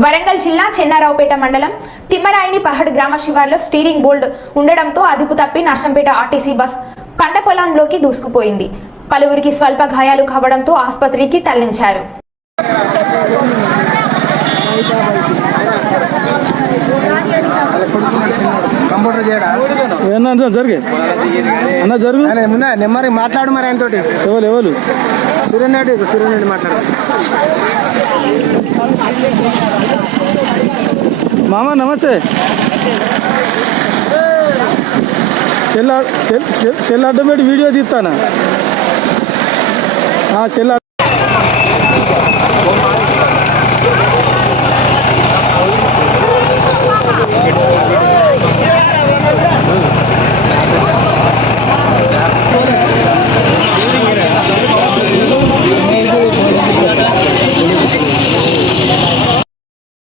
వరంగల్ జిల్లా చెన్నారావుపేట మండలం తిమ్మరాయిని పహడ్ గ్రామ శివార్లో స్టీరింగ్ బోల్డ్ ఉండడంతో అదుపు తప్పి నర్సంపేట ఆర్టీసీ బస్ పంట పొలంలోకి దూసుకుపోయింది. పలువురికి స్వల్ప గాయాలు కావడంతో ఆసుపత్రికి తరలించారు. నెమ్మది మాట్లాడు మరి ఆయనతో ఎవరు సూర్యనాయుడు మాట్లాడు. మామ నమస్తే. సెల్ అడ్డం పెట్టి వీడియో తీస్తానా? సెల్